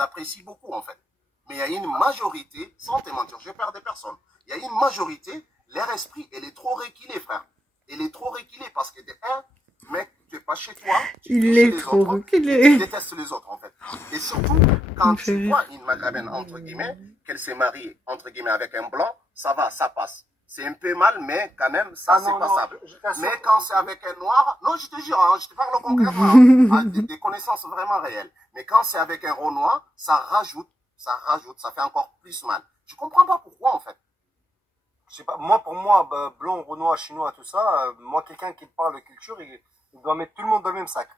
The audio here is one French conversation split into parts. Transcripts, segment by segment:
apprécient beaucoup, en fait. Mais il y a une majorité, sans te mentir, je perds des personnes. Il y a une majorité, leur esprit, elle est trop reculée, frère. Elle est trop reculée parce que, mec, tu n'es pas chez toi, il est trop reculé. Tu détestes les autres, en fait. Et surtout, quand tu vois une maghrébine, entre guillemets, qu'elle s'est mariée, entre guillemets, avec un blanc, ça va, ça passe. C'est un peu mal, mais quand même, ça, c'est passable. Mais quand c'est avec un noir, non, je te jure, hein, je te parle concrètement, hein, des connaissances vraiment réelles. Mais quand c'est avec un Renoir, ça rajoute, ça fait encore plus mal. Je comprends pas pourquoi, en fait. Je sais pas, moi, pour moi, bah, blanc, Renoir, chinois, tout ça, moi, quelqu'un qui parle de culture, il doit mettre tout le monde dans le même sac.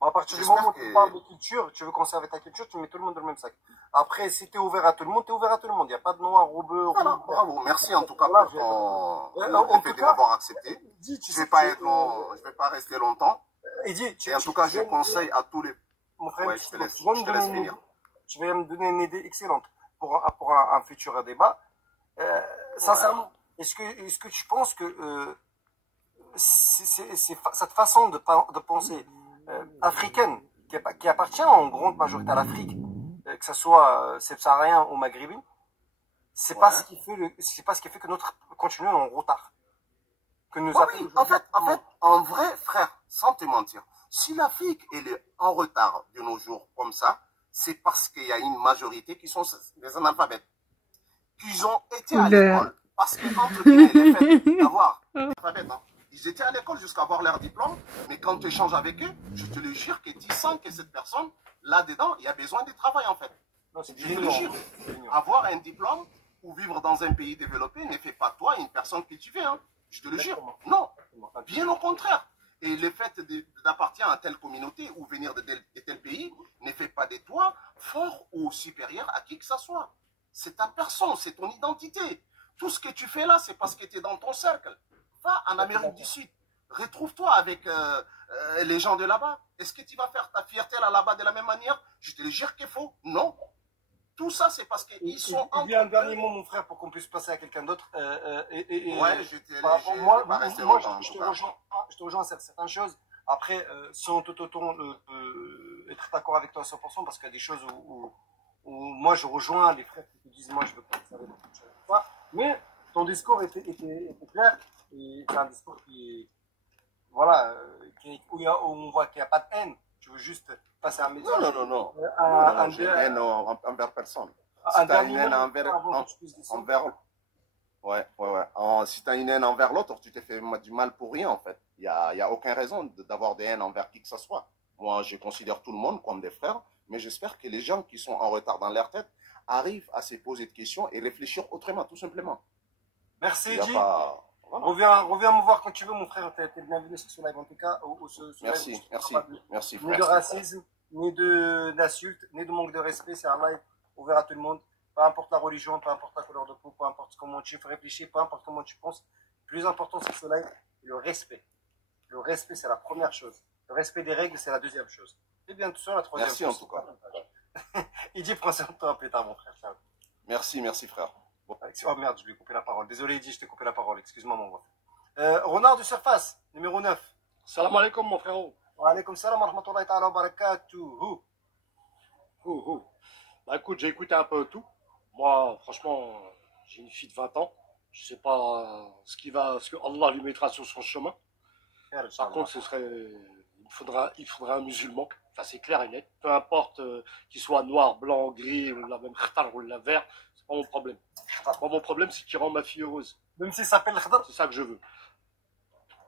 À partir du moment où tu parles de culture, tu veux conserver ta culture, tu mets tout le monde dans le même sac. Après, si tu es ouvert à tout le monde, tu es ouvert à tout le monde. Il n'y a pas de noir, roubleux, bravo, merci en tout cas pour ton fait de m'avoir accepté. Je ne vais pas rester longtemps. Et en tout cas, je conseille à tous les... Mon frère, je te laisse finir. Tu vas me donner une idée excellente pour un futur débat. Sincèrement, est-ce que tu penses que c'est cette façon de penser africaine qui appartient en grande majorité à l'Afrique, que ce soit subsaharien ou maghrébin, c'est pas ce qui fait que notre continent est en retard. Que nous oui, en vrai, frère, sans te mentir, si l'Afrique est en retard de nos jours comme ça, c'est parce qu'il y a une majorité qui sont des analphabètes, qui ont été à l'école. Parce que, entre guillemets, les faits d'avoir analphabètes, hein, ils étaient à l'école jusqu'à avoir leur diplôme, mais quand tu échanges avec eux, je te le jure que tu sens que cette personne, là-dedans, il y a besoin de travail, en fait. Non, je te le jure. Avoir un diplôme ou vivre dans un pays développé ne fait pas toi une personne que tu veux, hein. Je te le jure. Non, bien au contraire. Et le fait d'appartenir à telle communauté ou venir de tel pays ne fait pas de toi fort ou supérieur à qui que ce soit. C'est ta personne, c'est ton identité. Tout ce que tu fais là, c'est parce que tu es dans ton cercle. Va en Amérique du Sud. Retrouve-toi avec les gens de là-bas. Est-ce que tu vas faire ta fierté là-bas de la même manière? Je te le jure qu'il faut. Non. Tout ça, c'est parce qu'ils sont... Il y a un dernier mot, mon frère, pour qu'on puisse passer à quelqu'un d'autre. Ouais, je te rejoins sur certaines choses. Après, sans tout autant être d'accord avec toi à 100%, parce qu'il y a des choses où moi, je rejoins les frères qui te disent, moi, je veux pas conserver beaucoup de choses. Mais ton discours était clair. Et c'est un discours qui, voilà, où on voit qu'il n'y a pas de haine. Tu veux juste passer un message. Non. J'ai haine envers personne. Si tu as une haine envers... Ouais. Si tu as une haine envers l'autre, tu t'es fait du mal pour rien, en fait. Il n'y a aucune raison d'avoir des haines envers qui que ce soit. Moi, je considère tout le monde comme des frères, mais j'espère que les gens qui sont en retard dans leur tête arrivent à se poser des questions et réfléchir autrement, tout simplement. Merci, Eddy. Reviens me voir quand tu veux, mon frère. Tu es bienvenu sur ce live, en tout cas. Merci, frère. Ni de racisme, ni d'insultes, ni de manque de respect. C'est un live ouvert à tout le monde. Peu importe la religion, peu importe la couleur de peau, peu importe comment tu réfléchis, peu importe comment tu penses. Le plus important sur ce live, le respect. Le respect, c'est la première chose. Le respect des règles, c'est la deuxième chose. Et bien sûr, la troisième chose. Merci en tout cas. Eddy, prends soin de toi plus tard, mon frère. Ciao. Merci, frère. Oh merde, je lui ai coupé la parole. Désolé, Eddy, je t'ai coupé la parole. Excuse-moi, mon gars. Renard de Surface, numéro 9. Salam alaikum, mon frérot. Wa alaikum salam wa rahmatullahi ta'ala wa barakatuhu. Bah écoute, j'ai écouté un peu tout. Moi, franchement, j'ai une fille de 20 ans. Je sais pas ce que Allah lui mettra sur son chemin. Par contre, il faudra un musulman. Ça, c'est clair et net. Peu importe qu'il soit noir, blanc, gris, ou la même khtar ou la vert, c'est pas mon problème. Moi, mon problème, c'est qu'il rend ma fille heureuse. Même s'il s'appelle khtar. C'est ça que je veux.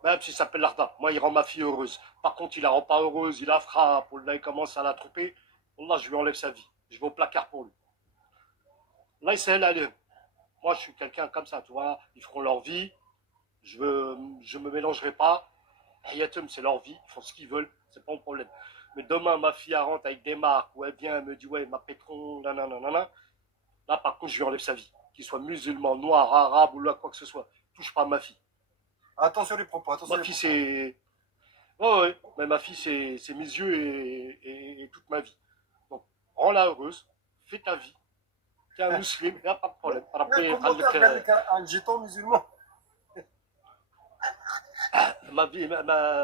Même s'il s'appelle khtar. Moi, il rend ma fille heureuse. Par contre, il la rend pas heureuse, il la frappe, ou là, il commence à la tromper. Là, je lui enlève sa vie. Je vais au placard pour lui. Là, c'est elle. Moi, je suis quelqu'un comme ça, tu vois. Ils feront leur vie. Je me mélangerai pas. Hayatum, c'est leur vie. Ils font ce qu'ils veulent. C'est pas mon problème. Mais demain, ma fille elle rentre avec des marques, ou elle vient, elle me dit, ouais, ma pétron, nanana. Là, par contre, je lui enlève sa vie. Qu'il soit musulman, noir, arabe, ou là, quoi que ce soit. Touche pas à ma fille. Attention les propos, attention. Ma fille, c'est... Ouais. Mais ma fille, c'est mes yeux et toute ma vie. Donc, rends-la heureuse. Fais ta vie. T'es un musulman, il n'y a pas de problème. Un gitan musulman. Ma vie,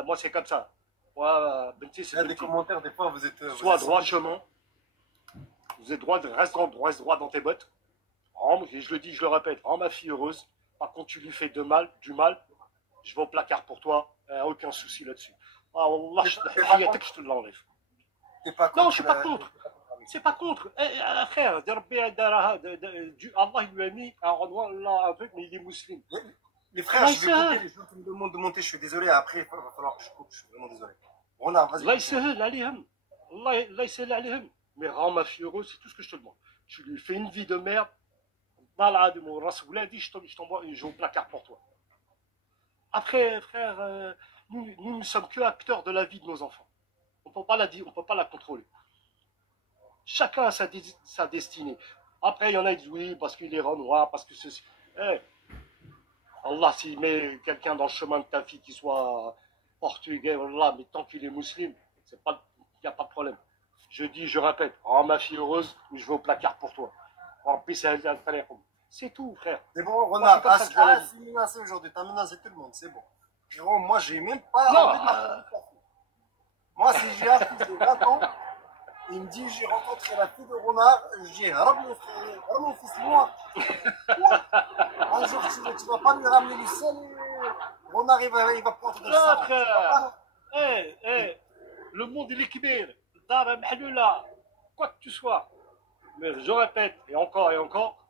moi, c'est comme ça. Moi, Benti, c'est des commentaires, des fois, vous êtes... soit droit chemin, Vous êtes droit, reste droit dans tes bottes. Et je le dis, je le répète, rends ma fille heureuse. Par contre, tu lui fais du mal, je vais au placard pour toi. Aucun souci là-dessus. Ah, Allah, je te l'enlève. Non, je suis pas contre. C'est pas contre. Frère, Allah il lui a mis un truc, mais il est musulman. Les frères, je vais couper, les gens me demandent de monter, je suis désolé, après il va falloir que je coupe, je suis vraiment désolé. Renard, vas-y. Allah yasahil alayhim. Mais rends ma fille heureuse, c'est tout ce que je te demande. Tu lui fais une vie de merde. Malade, mon Rasoul dit, je t'envoie et je vais au placard pour toi. Après, frère, nous ne sommes que acteurs de la vie de nos enfants. On ne peut pas la dire, on peut pas la contrôler. Chacun a sa destinée. Après, il y en a qui disent oui, parce qu'il est renoir, parce que ceci. Allah, s'il met quelqu'un dans le chemin de ta fille qui soit portugais, Allah, mais tant qu'il est musulman, il n'y a pas de problème. Je dis, je répète, rends ma fille heureuse ou je vais au placard pour toi. C'est tout, frère. C'est bon, Renard, c'est menacé aujourd'hui, t'as menacé tout le monde, c'est bon. Frérot, moi, j'ai même pas envie de la Moi, si j'ai un fils de 20 ans, il me dit, j'ai rencontré la fille de Renard, je dis, rame mon frère, rame mon fils, moi. Un jour, tu vas pas me ramener le sel, Renard, il va prendre de ça. Frère, le monde, il est kibir. Dar mahloula, quoi que tu sois. Mais je répète, et encore,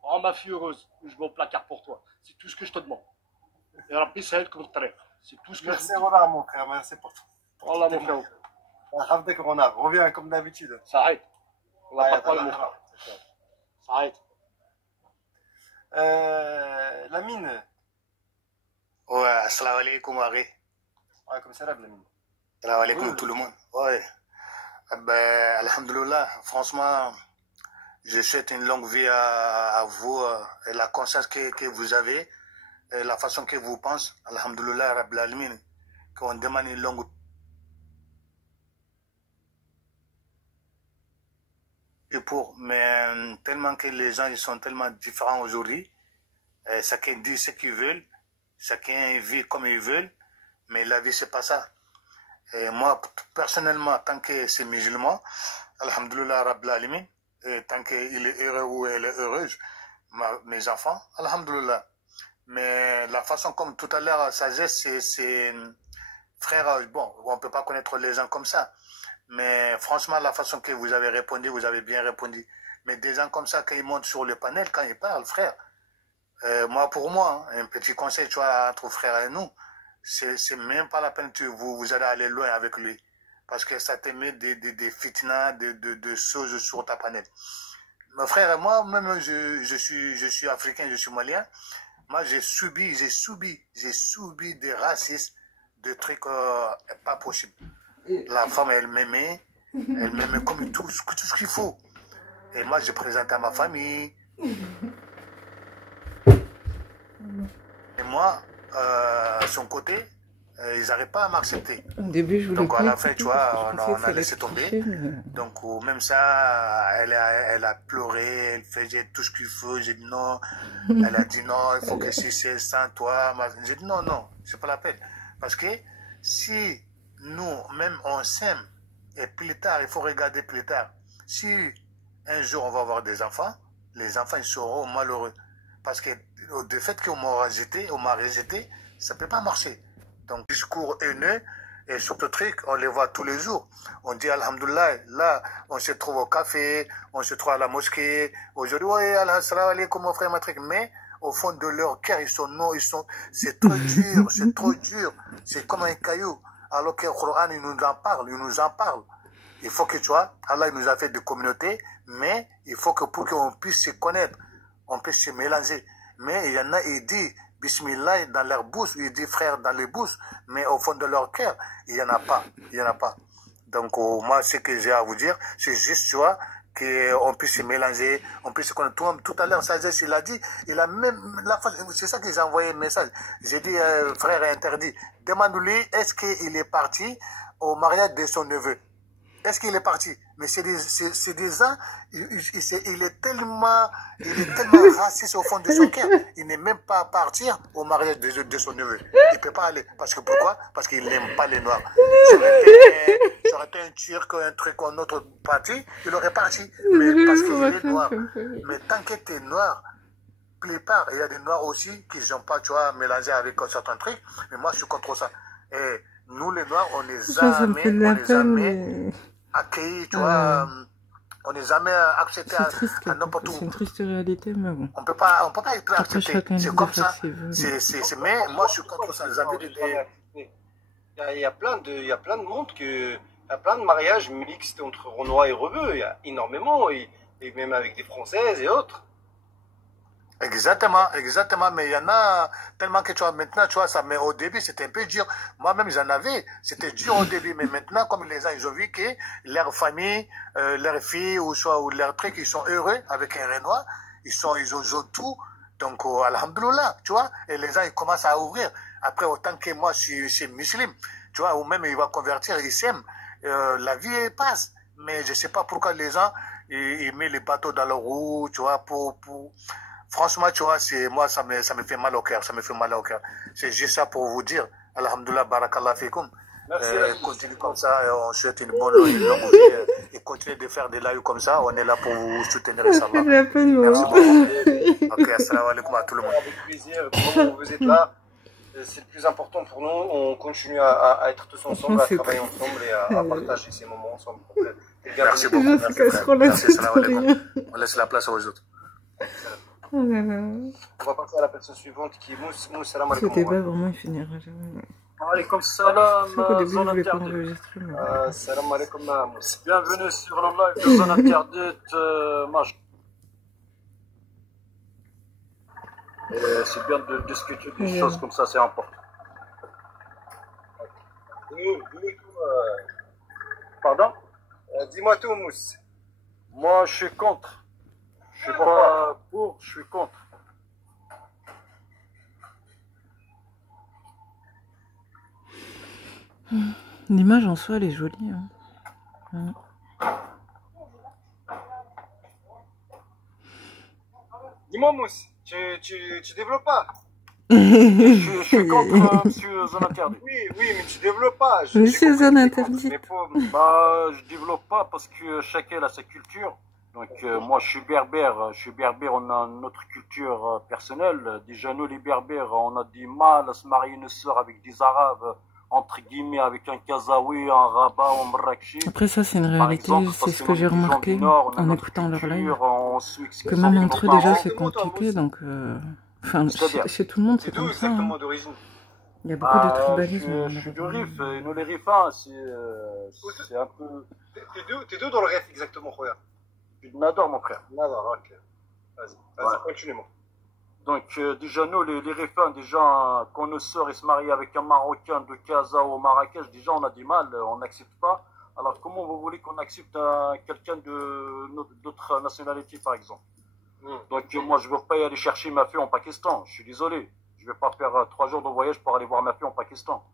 rends ma fille heureuse, ou je vais au placard pour toi. C'est tout ce que je te demande. Et Rabbi Sahel comme très. C'est tout ce que merci Renard, mon frère, merci pour tout. Allah, mon frère. Ravdek Renard, reviens comme d'habitude. Ça arrête. On va pas parler, mon frère. Ça arrête. Lamine. Ouais, assalamu alaikum, Ari. Ouais, comme ça, Lamine. Assalamu alaikum, tout le monde. Ouais. Ben, alhamdoulilah, franchement, je souhaite une longue vie à vous et la conscience que vous avez, et la façon que vous pensez. Alhamdoulilah, Rabbil Alamin, qu'on demande une longue mais tellement que les gens ils sont tellement différents aujourd'hui, chacun dit ce qu'ils veulent, chacun vit comme ils veulent, mais la vie c'est pas ça. Et moi personnellement, tant que c'est musulman, alhamdoulilah Rabbil Alamin, tant qu'il est heureux ou elle est heureuse, mes enfants, alhamdoulilah. Mais la façon comme tout à l'heure, sagesse, c'est frère, bon, on peut pas connaître les gens comme ça. Mais franchement, la façon que vous avez répondu, vous avez bien répondu. Mais des gens comme ça, quand ils montent sur le panel, quand ils parlent, frère, moi, pour moi, un petit conseil, tu vois, entre frères et nous, c'est même pas la peine que vous allez aller loin avec lui. Parce que ça te met des fitnas, de choses sur ta panel. Mes frères, moi, même, je suis africain, je suis malien. Moi, j'ai subi des racistes, des trucs pas possibles. La femme, elle m'aimait comme tout ce qu'il faut. Et moi, je présentais à ma famille. Et moi, son côté, ils n'arrivent pas à m'accepter. Au début, je voulais donc, pas à la fin, tu vois, on a laissé tricher, tomber. mais... Donc, même ça, elle a pleuré, elle faisait tout ce qu'il faut. J'ai dit non. Elle a dit non, il faut que si c'est sans toi. J'ai dit non, c'est pas la peine. Parce que si nous, même on s'aime, et plus tard, il faut regarder plus tard. Si un jour on va avoir des enfants, les enfants ils seront malheureux. Parce que le fait qu'on m'a rejeté, ça ne peut pas marcher. Donc, discours haineux, et surtout truc, on les voit tous les jours. On dit Alhamdoulilah, là, on se trouve au café, on se trouve à la mosquée. Aujourd'hui, oui, assalamu alaikum, mon frère, ma truc. Mais au fond de leur cœur, c'est trop dur, c'est trop dur. C'est comme un caillou. Alors que le Coran, il nous en parle. Il faut que, tu vois, Allah, il nous a fait des communautés, mais il faut que pour qu'on puisse se connaître, on puisse se mélanger. Mais il y en a, il dit Bismillah dans leur bouche, il dit frère dans les bouches, mais au fond de leur cœur, il n'y en a pas. Donc, moi, ce que j'ai à vous dire, c'est juste, tu vois, qu'on puisse se mélanger, on puisse se connaître. Tout à l'heure, Sagesse, il a dit, il a même c'est ça que j'ai envoyé un message. J'ai dit, frère interdit, demande-lui, est-ce qu'il est parti au mariage de son neveu? Est-ce qu'il est parti? Mais c'est des gens, il est tellement raciste au fond de son cœur. Il n'est même pas partir au mariage de son neveu. Il ne peut pas aller. Parce que pourquoi? Parce qu'il n'aime pas les Noirs. J'aurais été un Turc, un truc, un autre parti, il aurait parti. Mais parce qu'il est noir. Mais tant que tu es noir, plupart, il y a des Noirs aussi qui ne sont pas, tu vois, mélangés avec certains trucs. Mais moi, je suis contre ça. Et nous, les Noirs, on les a jamais accueillis, tu vois. On n'est jamais accepté à n'importe où. C'est une triste réalité, mais bon. On peut pas être accepté. C'est comme ça. Mais moi, je suis contre ça. Il y a plein de monde il y a plein de mariages mixtes entre Renois et Rebeux. Il y a énormément, et même avec des Françaises et autres. Exactement. Mais il y en a tellement que tu vois, maintenant, tu vois, ça, mais au début, c'était un peu dur. Moi-même, j'en avais. C'était dur au début. Mais maintenant, comme les gens, ils ont vu que leur famille, leurs filles, ou leurs trucs, ils sont heureux avec un Renoir. Ils ont tout. Donc, alhamdoulilah, tu vois. Et les gens, ils commencent à ouvrir. Après, autant que moi, je suis musulman, tu vois, ou même il va convertir, il s'aime. La vie passe. Mais je sais pas pourquoi les gens, ils mettent les bateaux dans leur roue, tu vois, Franchement, tu vois, moi, ça me fait mal au cœur. C'est juste ça pour vous dire. Alhamdoulilah, barakallah fikoum. Merci. Continue comme ça. On souhaite une longue vie. Et continuez de faire des lives comme ça. On est là pour vous soutenir. Inch'Allah. Merci beaucoup. Ok, assalamu alaikum à tout le monde. Avec plaisir. Comment vous êtes là, c'est le plus important pour nous. On continue à être tous ensemble, à travailler ensemble et à partager ces moments ensemble. Merci beaucoup. Merci, assalamu alaikum. On laisse la place aux autres. Oh là là. On va passer à la personne suivante qui est Mouss. Salam Ce alaikum. débat, vraiment, il finira jamais. Alaikum salam, Je crois qu'au début, je zone voulais pas interdite. enregistrer, mais... Salam alaikum Mouss. Bienvenue sur le live de zone interdite, Maj. Et c'est bien de discuter des choses comme ça, c'est important. Pardon? Dis-moi tout, Mouss. Moi, je suis contre. Je suis pas pour, je suis contre. L'image en soi, elle est jolie. Hein. Dis-moi, Mouss, tu développes pas? Je suis contre monsieur Zone Interdite. Oui, mais tu développes pas. Monsieur Zone Interdite. Bah, je développe pas parce que chacun a sa culture. Donc moi je suis berbère, on a notre culture personnelle. Déjà nous les berbères, on a du mal à se marier une sœur avec des arabes, entre guillemets avec un kazaoui, un rabat, un marrakchi. Après ça c'est une réalité, c'est ce que j'ai remarqué en écoutant leur live. Que même entre eux déjà c'est compliqué, donc enfin chez tout le monde c'est comme ça. Hein. Il y a beaucoup de tribalisme. Je suis du Rif, et nous les Rifins, c'est un peu... T'es d'où dans le Rif exactement, regarde? Je suis de Nador, mon frère. Nador, ok. Vas-y, continue-moi. Donc, déjà, nous, les Rifins, déjà, quand nos sœurs se marient avec un Marocain de Casa ou Marrakech, déjà, on a du mal, on n'accepte pas. Alors, comment vous voulez qu'on accepte quelqu'un d'autre nationalité, par exemple? Donc, moi, je ne veux pas y aller chercher ma fille en Pakistan. Je suis désolé. Je ne vais pas faire 3 jours de voyage pour aller voir ma fille en Pakistan.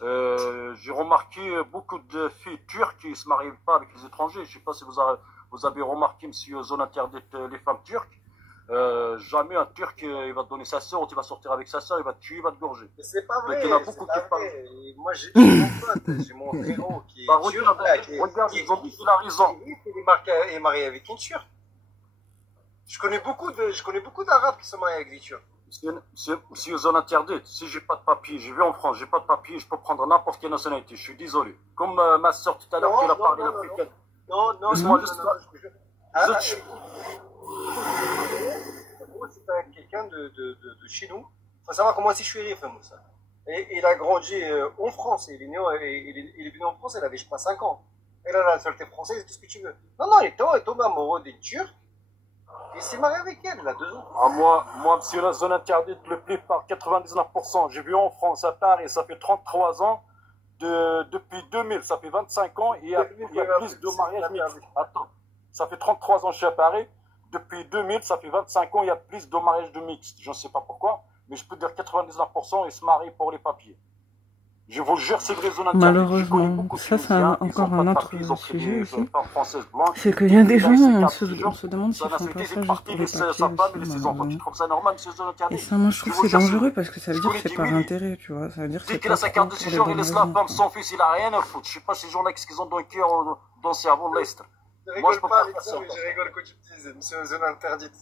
J'ai remarqué beaucoup de filles turques qui ne se marient pas avec les étrangers. Je ne sais pas si vous avez remarqué, monsieur Zone Interdite, les femmes turques. Jamais un Turc il va te donner sa sœur ou tu vas sortir avec sa sœur, il va te tuer, il va te gorger. Mais c'est pas vrai. Donc, il y en a beaucoup qui parlent. Moi j'ai mon pote, j'ai mon frérot qui est turc là. Regarde, ils ont dit qu'il a raison. Il est marié avec une turque. Je connais beaucoup d'Arabes qui sont mariés avec des Turcs. Monsieur Zone Interdite, si j'ai pas de papier, je vais en France, j'ai pas de papier, je peux prendre n'importe quelle nationalité, je suis désolé. Comme ma soeur tout à l'heure qui a parlé l'africaine. Non, c'est quelqu'un de chez nous. Il faut savoir que moi aussi je suis Rif, Moussa. Et il a grandi en France, il est venu en France, il avait je sais pas 5 ans. Il a la nationalité française, tout ce que tu veux. Non, il est tombé amoureux des Turcs. Il s'est marié avec elle, il a 2 ans. Ah, moi, monsieur la Zone Interdite, le plus par 99%. J'ai vu en France, à Paris, ça fait 33 ans. Depuis 2000, ça fait 25 ans. Il y a plus de mariages mixtes. Attends, ça fait 33 ans que je suis à Paris. Depuis 2000, ça fait 25 ans, il y a plus de mariages de mixtes. Je ne sais pas pourquoi, mais je peux dire 99%, ils se marient pour les papiers. Je vous le jure, c'est vrai, zone interdite. Malheureusement, ça c'est encore un autre sujet aussi. C'est qu'il y a des gens, on se demande s'ils font pas ça juste pour les papiers aussi, Et ça, moi je trouve que c'est dangereux parce que ça veut dire que c'est par intérêt, tu vois. Ça veut dire que c'est pas sa carte de séjour, il laisse la femme, son fils, il a rien à foutre. Je sais pas ces gens-là, qu'est-ce qu'ils ont dans le cœur, dans le cerveau de l'Est. Moi je peux pas avec ça, mais je rigole quand tu me dises, monsieur zone interdite.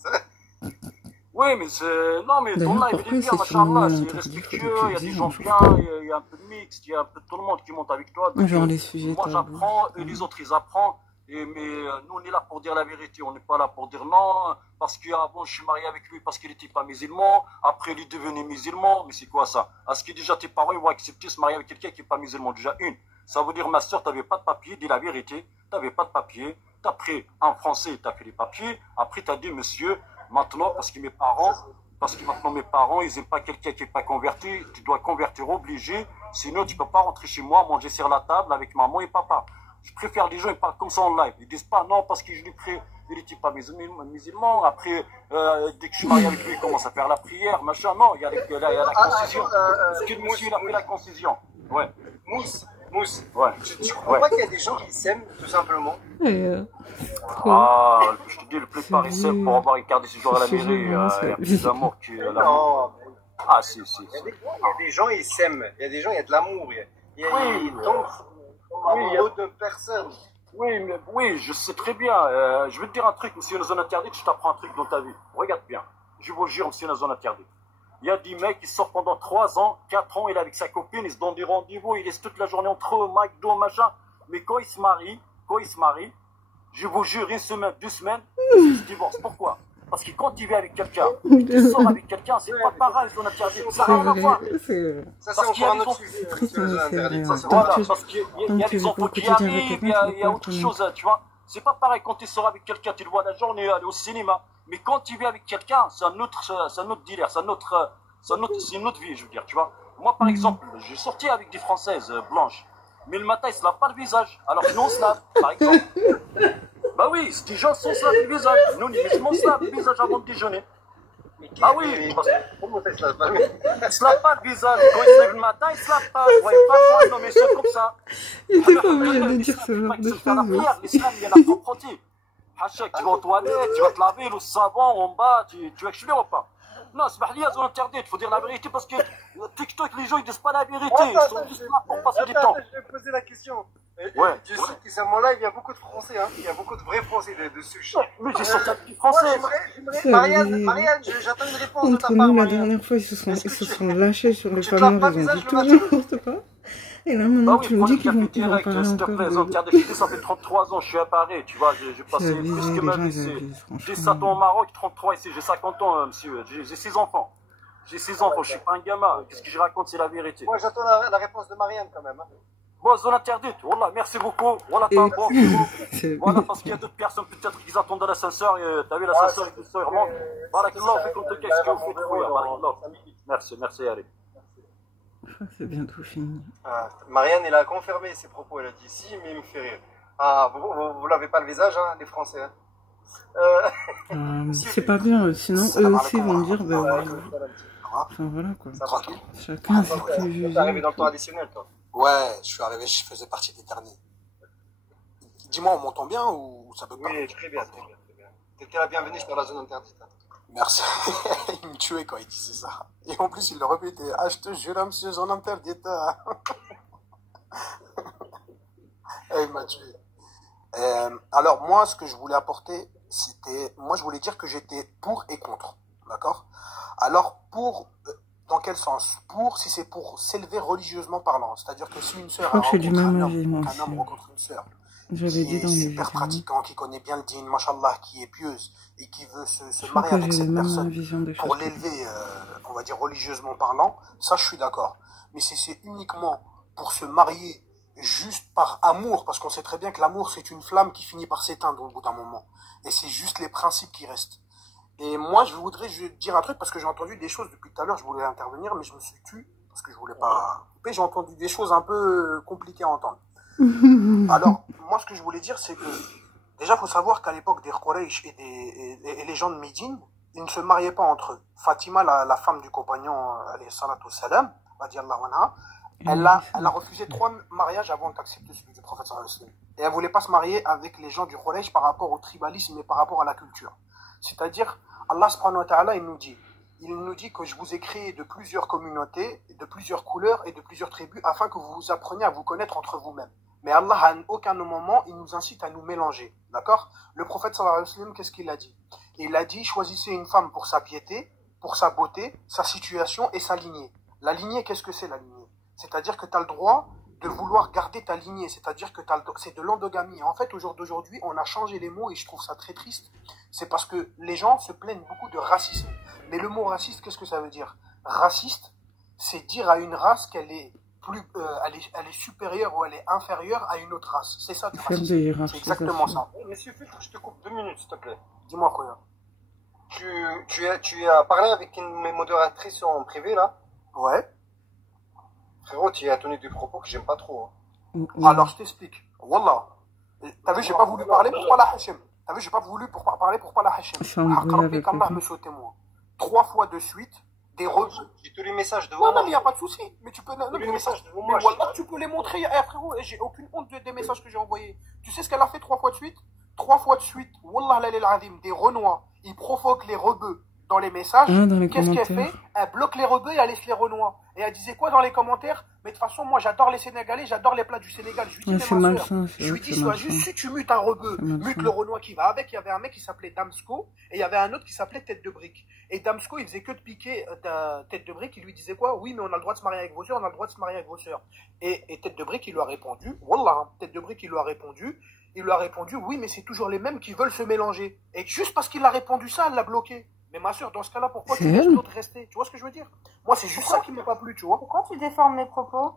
Oui, mais c'est. Non, mais ton live, il est bien, machallah, c'est respectueux, il y a des gens bien, il y a un peu de mix, il y a un peu de tout le monde qui monte avec toi. Donc, genre les sujets moi, j'apprends, et les autres, ils apprennent. Mais nous, on est là pour dire la vérité, on n'est pas là pour dire non, parce qu'avant, je suis marié avec lui parce qu'il n'était pas musulman, après, il est devenu musulman, mais c'est quoi ça? Est-ce que déjà tes parents ils vont accepter de se marier avec quelqu'un qui n'est pas musulman? Déjà, ça veut dire, ma soeur, tu n'avais pas de papier, dis la vérité, tu n'avais pas de papier, tu as pris un français, tu as fait les papiers, après, tu as dit, monsieur, maintenant, parce que maintenant mes parents, ils n'aiment pas quelqu'un qui n'est pas converti, tu dois convertir obligé, sinon tu ne peux pas rentrer chez moi, manger sur la table avec maman et papa. Je préfère les gens, ils parlent comme ça en live. Ils disent pas non parce que je lui prie, il n'était pas musulman. Après, dès que je suis marié avec lui, il commence à faire la prière, machin. Non, il y a la concision. Est-ce que le monsieur, il a fait la concision? Ouais. Mousse. Ouais. Tu crois pas qu'il y a des gens qui s'aiment, tout simplement? Je te dis, le plupart, ils s'aiment pour avoir une carte de séjour à la mairie. Il y a plus d'amour que l'amour. Ah, si. Il y a des gens, ils s'aiment. Il y a des gens, il y a de l'amour. Ils tombent amoureux de personne. Oui, je sais très bien. Je vais te dire un truc, monsieur la zone interdite, je t'apprends un truc dans ta vie. Regarde bien. Je vous le jure, monsieur la zone interdite. Il y a des mecs qui sortent pendant 3 ans, 4 ans, il est avec sa copine, ils se donnent des rendez-vous, ils restent toute la journée entre eux, McDo, machin. Mais quand ils se marient, je vous jure, 1 semaine, 2 semaines, ils se divorcent. Pourquoi? Parce que quand tu vis avec quelqu'un, tu sors avec quelqu'un, c'est pas pareil, zone interdite. Ça n'a rien à voir. Parce qu'il y a des enfants. Voilà, parce qu'il y a des enfants qui arrivent, il y a autre chose, tu vois. C'est pas pareil quand tu sors avec quelqu'un, tu le vois la journée, aller au cinéma. Mais quand tu vis avec quelqu'un, c'est un autre dealer, c'est une autre vie, je veux dire, tu vois. Moi, par exemple, j'ai sorti avec des Françaises blanches, mais le matin, ils se lavent pas le visage, alors que nous, on se lave, par exemple. Bah oui, ces gens sont se laver le visage. Nous, les musulmans, se lavent le visage avant de déjeuner. Ah oui, parce que... Comment ça, ils se lavent pas? Ils se lavent pas le visage. Quand ils se lèvent le matin, ils se lavent pas. Vous voyez pas ça? Non, mais c'est comme ça. Il était pas obligé de dire ce genre de choses. L'islam, il y a la propreté. Hachak, tu vas aux toilettes, tu vas te laver, le savon en bas, tu vas que je ou pas? Non, c'est pas lié à zone interdite, il faut dire la vérité parce que TikTok, les gens ils disent pas la vérité, ils sont juste là pour passer du temps. Je vais poser la question. Ouais. Je sais que sur mon live, il y a beaucoup de Français, hein. Il y a beaucoup de vrais Français dessus. Mais j'ai sorti avec des Français. Marianne, j'attends une réponse de ta part. Entre nous, la dernière fois, ils se sont lâchés sur les femmes, ils ont dit tout n'importe quoi. Et là, maintenant, tu me dis qu'ils vont parler encore. Ça fait 33 ans, je suis à Paris, tu vois, j'ai passé plus que ma vie ici. J'ai 7 ans au Maroc, 33 ici, j'ai 50 ans, monsieur, j'ai 6 enfants. J'ai 6 enfants, je suis pas un gamin, qu'est-ce que je raconte, c'est la vérité. Moi, j'attends la réponse de Marianne quand même. Bon, zone interdite, voilà, merci beaucoup, voilà, t'as un bon voilà, parce qu'il y a d'autres personnes peut-être qui attendent dans l'ascenseur, t'as vu l'ascenseur, il se remonte. Barakallah, fait comme qu'est-ce que vous faites, barakallah. Merci, allez. C'est bientôt fini. Marianne, elle a confirmé ses propos. Elle a dit si, mais il me fait rire. Ah, vous l'avez pas le visage, hein, les Français. Hein. C'est pas bien, sinon eux aussi vont dire enfin voilà quoi. Chacun fait ce qu'il veut. T'es arrivé dans le temps additionnel, toi? Ouais, je suis arrivé, je faisais partie des derniers. Dis-moi, on m'entend bien ou ça peut pas? Oui, très bien. T'étais la bienvenue sur la zone interdite. Merci. Il me tuait quand il disait ça. Et en plus, il le répétait. Ah, je te jure, monsieur, zone interdite. Il m'a tué. Alors, moi, ce que je voulais apporter, c'était... Moi, je voulais dire que j'étais pour et contre. D'accord? Alors, pour... Dans quel sens? Pour, si c'est pour s'élever religieusement parlant. C'est-à-dire que si une sœur rencontre un homme rencontre une sœur qui est super pratiquant, qui connaît bien le dîn, machallah, qui est pieuse et qui veut se marier avec cette personne pour l'élever, on va dire religieusement parlant, ça je suis d'accord. Mais si c'est uniquement pour se marier juste par amour, parce qu'on sait très bien que l'amour c'est une flamme qui finit par s'éteindre au bout d'un moment, et c'est juste les principes qui restent. Et moi je voudrais dire un truc, parce que j'ai entendu des choses depuis tout à l'heure, je voulais intervenir, mais je me suis tué, parce que je voulais pas couper, j'ai entendu des choses un peu compliquées à entendre. Alors, moi, ce que je voulais dire, c'est que, déjà, il faut savoir qu'à l'époque des Quraysh et les gens de Médine, ils ne se mariaient pas entre eux. Fatima, la femme du compagnon, alayhi salatu wassalam, radiallahu anha, Elle a refusé 3 mariages avant d'accepter celui du prophète sallallahu alayhi wa sallam. Et elle voulait pas se marier avec les gens du Quraysh par rapport au tribalisme et par rapport à la culture. C'est-à-dire, Allah subhanahu wa ta'ala, il nous dit que je vous ai créé de plusieurs communautés, de plusieurs couleurs et de plusieurs tribus afin que vous appreniez à vous connaître entre vous-mêmes. Mais Allah, à aucun moment, il nous incite à nous mélanger. D'accord? Le prophète sallallahu alayhi wa sallam, qu'est-ce qu'il a dit? Il a dit, choisissez une femme pour sa piété, pour sa beauté, sa situation et sa lignée. La lignée, qu'est-ce que c'est la lignée? C'est-à-dire que tu as le droit de vouloir garder ta lignée, c'est-à-dire que c'est de l'endogamie. En fait, au jour d'aujourd'hui, on a changé les mots et je trouve ça très triste. C'est parce que les gens se plaignent beaucoup de racisme. Mais le mot raciste, qu'est-ce que ça veut dire? Raciste, c'est dire à une race qu'elle est elle est supérieure ou elle est inférieure à une autre race. C'est ça du racisme. C'est exactement ça. Monsieur Filtre, je te coupe 2 minutes, s'il te plaît. Dis-moi quoi. Tu as parlé avec une modératrice en privé, là? Ouais. Frérot, tu as tenu des propos que j'aime pas trop. Hein. Alors, je t'explique. Wallah. T'as vu, j'ai pas voulu parler pour pas la Hachem. T'as vu, j'ai pas voulu parler pour pas la Hachem. Allah me saute témoin. 3 fois de suite, des rebeux. J'ai tous les messages devant moi. Non, mais y a pas de souci. Mais tu peux. Les messages devant moi. Wallah, tu peux les montrer. Frérot, j'ai aucune honte des messages que j'ai envoyés. Tu sais ce qu'elle a fait 3 fois de suite? 3 fois de suite. Wallah, l'al-adim, des Renois. Ils provoquent les rebeux dans les messages. Qu'est-ce qu'elle fait? Elle bloque les rebeux et elle laisse les Renois. Et elle disait quoi dans les commentaires? Mais de toute façon, moi j'adore les Sénégalais, j'adore les plats du Sénégal. Je lui dis, ma soeur, je lui dis, soit juste, si tu mutes un rebeu, mute le Renois qui va avec. Il y avait un mec qui s'appelait Damsko et il y avait un autre qui s'appelait Tête de Brique. Et Damsko, il faisait que de piquer Tête de Brique. Il lui disait quoi? Oui, mais on a le droit de se marier avec vos soeurs, on a le droit de se marier avec vos soeurs. Et Tête de Brique, il lui a répondu, Wallah, Tête de Brique, il lui a répondu, oui, mais c'est toujours les mêmes qui veulent se mélanger. Et juste parce qu'il a répondu ça, elle l'a bloqué. Mais ma soeur, dans ce cas-là, pourquoi tu laisses l'autre rester? Tu vois ce que je veux dire? Moi, c'est juste ça qui m'a pas plu, tu vois. Pourquoi tu déformes mes propos?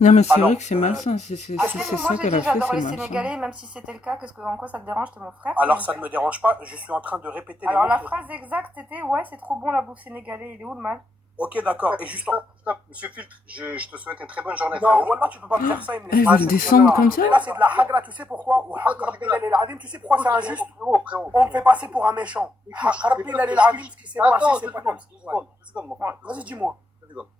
Non, mais c'est vrai que c'est malsain. C'est ça qu'elle a fait. J'adore les Sénégalais, même si c'était le cas. En quoi ça te dérange? T'es mon frère. Alors, ça ne me dérange pas. Je suis en train de répéter les mots. Alors, la phrase exacte était, ouais, c'est trop bon la bouffe sénégalais. Il est où le mal? Ok, d'accord. Et juste Stop, monsieur Filtre, je te souhaite une très bonne journée. Non, voilà, tu peux pas me faire ça. Elle veut descendre comme ça. Là, c'est de la hagra, tu sais pourquoi? Tu sais pourquoi c'est injuste? On me fait passer pour un méchant. Ce qui s'est passé, c'est pas comme ça. Vas-y, dis-moi.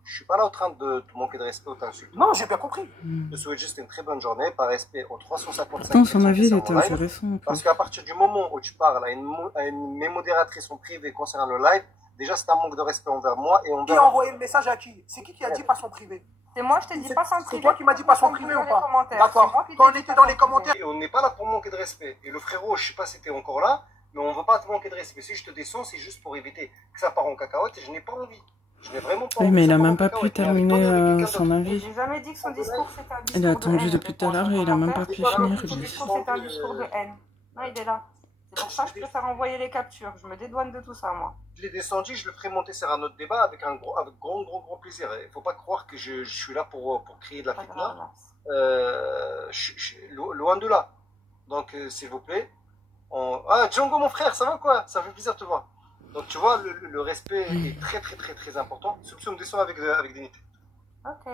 Je suis pas là en train de te manquer de respect ou t'insulter. Non, j'ai bien compris. Je te souhaite juste une très bonne journée, par respect aux 355. Attends, son avis, il était intéressant. Parce qu'à partir du moment où tu parles à mes modératrices en privé concernant le live, déjà, c'est un manque de respect envers moi et envers... Qui a envoyé le message à qui? C'est qui a dit pas son privé? C'est moi, je t'ai dit pas son privé. C'est toi qui m'as dit pas son privé ou pas? D'accord. Quand on était dans les commentaires... Et on n'est pas là pour manquer de respect. Et le frérot, je sais pas si t'es encore là, mais on ne veut pas te manquer de respect. Si je te descends, c'est juste pour éviter que ça part en cacahuète et je n'ai pas envie. Je n'ai vraiment pas envie. Oui, mais il a même pas pu terminer son avis. J'ai jamais dit que son discours c'était un discours de haine. Il a attendu depuis tout à l'heure et il a même pas pu finir. Son discours c'était un discours de haine. Non, il est là. C'est pour ça que je préfère envoyer les captures. Je me dédouane de tout ça, moi. Je l'ai descendu, je le ferai monter sur un autre débat avec grand plaisir. Il ne faut pas croire que je suis là pour créer de la fitna. Loin de là. Donc, s'il vous plaît. Ah, Django, mon frère, ça va quoi? Ça fait plaisir de te voir. Donc, tu vois, le respect est très important. Surtout, on me descend avec dignité. Ok.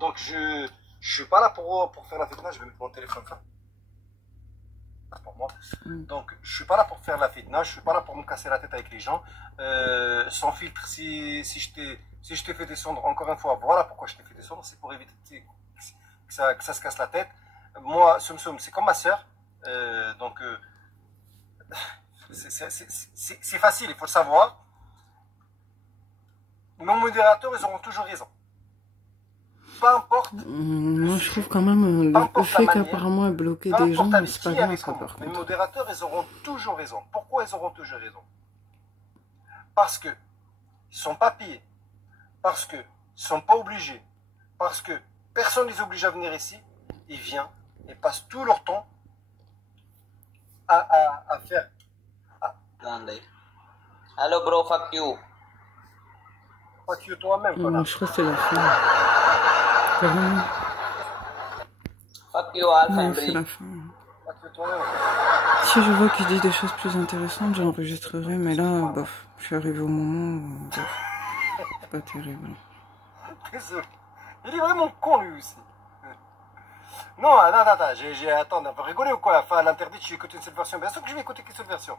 Donc, je suis pas là pour faire la fitna. Je vais mettre mon téléphone là. Pour moi. Donc, je suis pas là pour faire la fitna, je suis pas là pour me casser la tête avec les gens. Sans filtre, si je t'ai fait descendre, encore une fois, voilà pourquoi je t'ai fait descendre, c'est pour éviter que ça se casse la tête. Moi, Soum, c'est comme ma soeur. Donc, c'est facile, il faut le savoir. Nos modérateurs, ils auront toujours raison. Peu importe. Moi, je trouve quand même le fait qu'apparemment elle bloquait des gens, c'est pas bien ça par contre. Les modérateurs, ils auront toujours raison. Pourquoi ils auront toujours raison? Parce que ils sont pas payés, parce que ils sont pas obligés, parce que personne les oblige à venir ici. Ils viennent et passent tout leur temps à faire. Hello bro, fuck you. Fuck you toi-même. Je crois que c'est la fin. Fuck you all ouais, c'est la fin. Si je vois qu'il dit des choses plus intéressantes, j'enregistrerai, mais là, bof, je suis arrivé au moment où, bof, c'est pas terrible. Désolé. Il est vraiment con lui aussi. Non, attends, attends, on va rigoler ou quoi? Enfin, l'interdit, tu écoutes une seule version. Bien sûr que je vais écouter qu'une seule version.